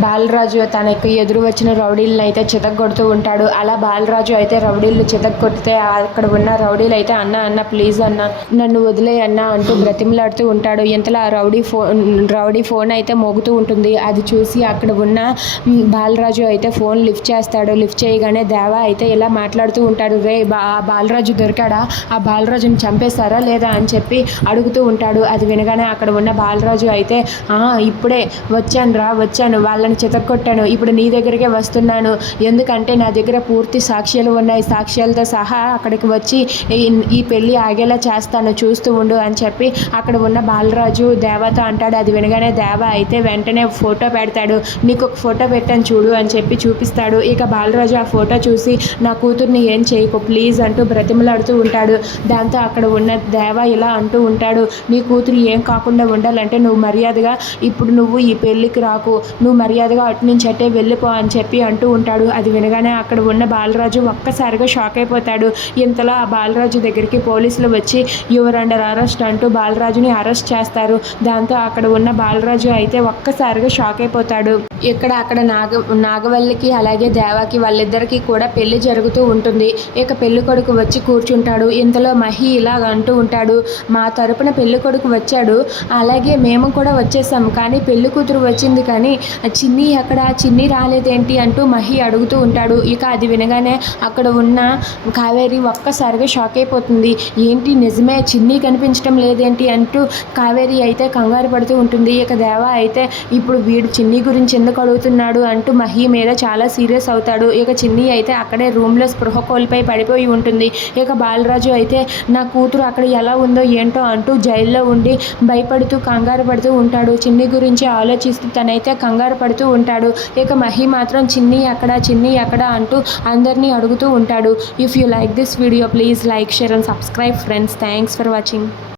బాలరాజు తనకి ఎదురు వచ్చిన రౌడీలను అయితే చితగొడుతూ ఉంటాడు. అలా బాలరాజు అయితే రౌడీలు చితగొడితే అక్కడ ఉన్న రౌడీలు అయితే అన్న అన్న ప్లీజ్ అన్న నన్ను వదిలే అన్న అంటూ బ్రతిమలాడుతూ ఉంటాడు. ఇంతలో ఆ రౌడీ ఫోన్ రౌడీ ఫోన్ అయితే మోగుతూ ఉంటుంది. అది చూసి అక్కడ ఉన్న బాలరాజు అయితే ఫోన్ లిఫ్ట్ చేస్తాడు. లిఫ్ట్ చేయగానే దేవా అయితే ఇలా మాట్లాడుతూ ఉంటాడు. రే బా ఆ బాలరాజు దొరికాడా? ఆ బాలరాజుని చంపేశారా లేదా? అని చెప్పి అడుగుతూ ఉంటాడు. అది వినగానే అక్కడ ఉన్న బాలరాజు అయితే ఇప్పుడే వచ్చాను. రా వచ్చాను వాళ్ళని చితక్కొట్టాను ఇప్పుడు నీ దగ్గరికే వస్తున్నాను. ఎందుకంటే నా దగ్గర పూర్తి సాక్ష్యాలు ఉన్నాయి. సాక్ష్యాలతో సహా అక్కడికి వచ్చి ఈ- పెళ్ళి ఆగేలా చేస్తాను. చూస్తూ ఉండు అని చెప్పి అక్కడ ఉన్న బాలరాజు దేవతో అంటాడు. అది వినగానే దేవ అయితే వెంటనే ఫోటో పెడతాడు. నీకు ఒక ఫోటో పెట్టాను చూడు అని చెప్పి చూపిస్తాడు. ఇక బాలరాజు ఆ ఫోటో చూసి నా కూతుర్ని ఏం చేయకు ప్లీజ్ అంటూ బ్రతిమలాడుతూ ఉంటాడు. దాంతో అక్కడ ఉన్న దేవ ఇలా అంటూ ఉంటాడు. నీ కూతురు ఏం కాకుండా ఉండాలంటే నువ్వు మర్యాదగా ఇప్పుడు నువ్వు ఈ పెళ్ళికి రాకు. నువ్వు మర్యాదగా అటు నుంచి అట్టే వెళ్ళిపో అని చెప్పి అంటూ ఉంటాడు. అది వినగానే అక్కడ ఉన్న బాలరాజు ఒక్కసారిగా షాక్ అయిపోతాడు. ఇంతలో ఆ బాలరాజు దగ్గరికి పోలీసులు వచ్చి యువర్ అండర్ అరెస్ట్ అంటూ బాలరాజుని అరెస్ట్ చేస్తారు. దాంతో అక్కడ ఉన్న బాలరాజు అయితే ఒక్కసారిగా షాక్ అయిపోతాడు. ఇక్కడ అక్కడ నాగ నాగవల్లికి అలాగే దేవాకి వాళ్ళిద్దరికీ కూడా పెళ్ళి జరుగుతూ ఉంటుంది. ఇక పెళ్ళి కొడుకు వచ్చి కూర్చుంటాడు. ఇంతలో మహి ఇలా అంటూ ఉంటాడు మా తరపున పెళ్ళి కొడుకు వచ్చాడు. అలాగే మేము కూడా వచ్చేసాము కానీ పెళ్ళి కూతురు వచ్చింది కానీ చిన్ని అక్కడ చిన్ని రాలేదేంటి అంటూ మహి అడుగుతూ ఉంటాడు. ఇక అది వినగానే అక్కడ ఉన్న కావేరి ఒక్కసారిగా షాక్ అయిపోతుంది. ఏంటి నిజమే చిన్ని కనిపించడం లేదేంటి అంటూ కావేరి అయితే కంగారు పడుతూ ఉంటుంది. ఇక దేవ అయితే ఇప్పుడు వీడు చిన్ని గురించి ఎందుకు అడుగుతున్నాడు అంటూ మహి మీద చాలా సీరియస్ అవుతాడు. ఇక చిన్ని అయితే అక్కడే రూమ్లో స్పృహ కోల్పోయి పడిపోయి ఉంటుంది. ఇక బాలరాజు అయితే నా కూతురు అక్కడ ఎలా ఉందో ఏంటో అంటూ జైల్లో ఉండి భయపడుతూ కంగారు పడుతూ ఉంటాడు. చిన్ని గురించి ఆలోచిస్తూ తనైతే కంగారు పడుతూ ఉంటాడు. ఇక మహి మాత్రం చిన్ని ఎక్కడ చిన్ని ఎక్కడ అంటూ అందరినీ అడుగుతూ ఉంటాడు. If you like this video please like share and subscribe friends thanks for watching